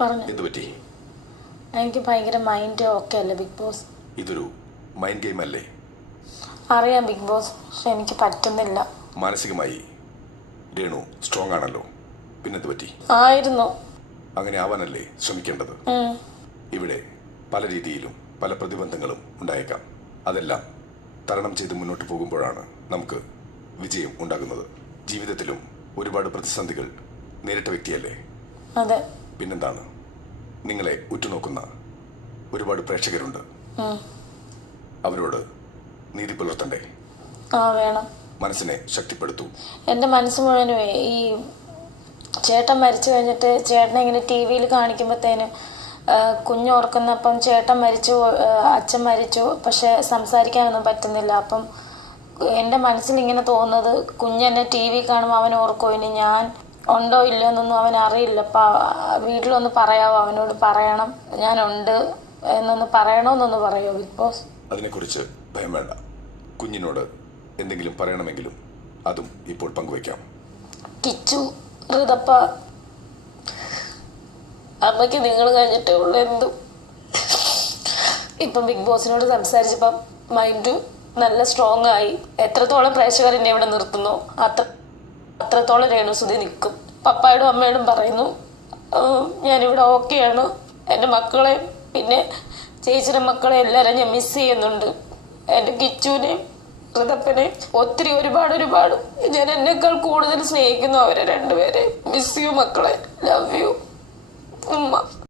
പറഞ്ഞു. എന്ത് പറ്റി? എനിക്ക് ഭയങ്കര മൈൻഡ് ഓക്കെ അല്ലേ ബിഗ് ബോസ്. ഇതൊരു മൈൻഡ് ഗെയിം അല്ലേ? അറിയാം ബിഗ് ബോസ്, പക്ഷെ എനിക്ക് പറ്റുന്നില്ല. മാനസികമായി രേണു സ്ട്രോങ് ആണല്ലോ, പിന്നെന്ത് പറ്റി? ആയിരുന്നു. അങ്ങനെ ആവാനല്ലേ ശ്രമിക്കേണ്ടത്. ഇവിടെ പല രീതിയിലും പല പ്രതിബന്ധങ്ങളും ഉണ്ടായേക്കാം. അതെല്ലാം തരണം ചെയ്ത് മുന്നോട്ട് പോകുമ്പോഴാണ് നമുക്ക് വിജയം ഉണ്ടാകുന്നത്. ജീവിതത്തിലും ഒരുപാട് പ്രതിസന്ധികൾ നേരിട്ട വ്യക്തിയല്ലേ? അതെ. പിന്നെന്താണ്, നിങ്ങളെ ഉറ്റുനോക്കുന്ന ഒരുപാട് പ്രേക്ഷകരുണ്ട്. അവരോട് നീതി പുലർത്തണ്ടേ? വേണം. മനസ്സിനെ ശക്തിപ്പെടുത്തൂ. എൻ്റെ മനസ്സ് മുഴുവനും ഈ ചേട്ടൻ മരിച്ചു കഴിഞ്ഞിട്ട് ചേട്ടനെ ഇങ്ങനെ ടി വിയിൽ കാണിക്കുമ്പോഴത്തേന് കുഞ്ഞോർക്കുന്നപ്പം ചേട്ടൻ മരിച്ചു, അച്ഛൻ മരിച്ചു, പക്ഷെ സംസാരിക്കാനൊന്നും പറ്റുന്നില്ല. അപ്പം എൻ്റെ മനസ്സിൽ ഇങ്ങനെ തോന്നുന്നത്, കുഞ്ഞെന്നെ ടി വി കാണുമ്പോൾ അവൻ ഓർക്കോ ഇനി ഞാൻ ഉണ്ടോ ഇല്ലയോ എന്നൊന്നും അവൻ അറിയില്ല. അപ്പം വീട്ടിലൊന്ന് പറയാമോ, അവനോട് പറയണം ഞാനുണ്ട് എന്നൊന്ന് പറയണമെന്നൊന്ന് പറയുമോ ബിഗ് ബോസ്? അതിനെക്കുറിച്ച് ഭയം വേണ്ട. കുഞ്ഞിനോട് എന്തെങ്കിലും പറയണമെങ്കിലും അതും ഇപ്പോൾ പങ്കുവയ്ക്കാം. കിച്ചു, ഋതപ്പ, അമ്മയ്ക്ക് നിങ്ങൾ കഴിഞ്ഞിട്ടേ ഉള്ളൂ എന്തും. ഇപ്പം ബിഗ് ബോസിനോട് സംസാരിച്ചപ്പം മൈൻഡ് നല്ല സ്ട്രോങ് ആയി. എത്രത്തോളം പ്രേക്ഷകർ എന്നെ ഇവിടെ നിർത്തുന്നോ അത്രത്തോളം രേണുസുതി നിൽക്കും. പപ്പായോടും അമ്മയോടും പറയുന്നു ഞാനിവിടെ ഓക്കെയാണ്. എൻ്റെ മക്കളെ പിന്നെ ചേച്ചിയുടെ മക്കളെ എല്ലാവരും ഞാൻ മിസ് ചെയ്യുന്നുണ്ട്. എൻ്റെ കിച്ചുവിനെയും ഋതപ്പനെ ഒത്തിരി ഒരുപാട് ഞാൻ എന്നെക്കാൾ കൂടുതൽ സ്നേഹിക്കുന്നു അവരെ രണ്ടുപേരെ. മിസ് യു മക്കളെ, ലവ് യു ഉമ്മ.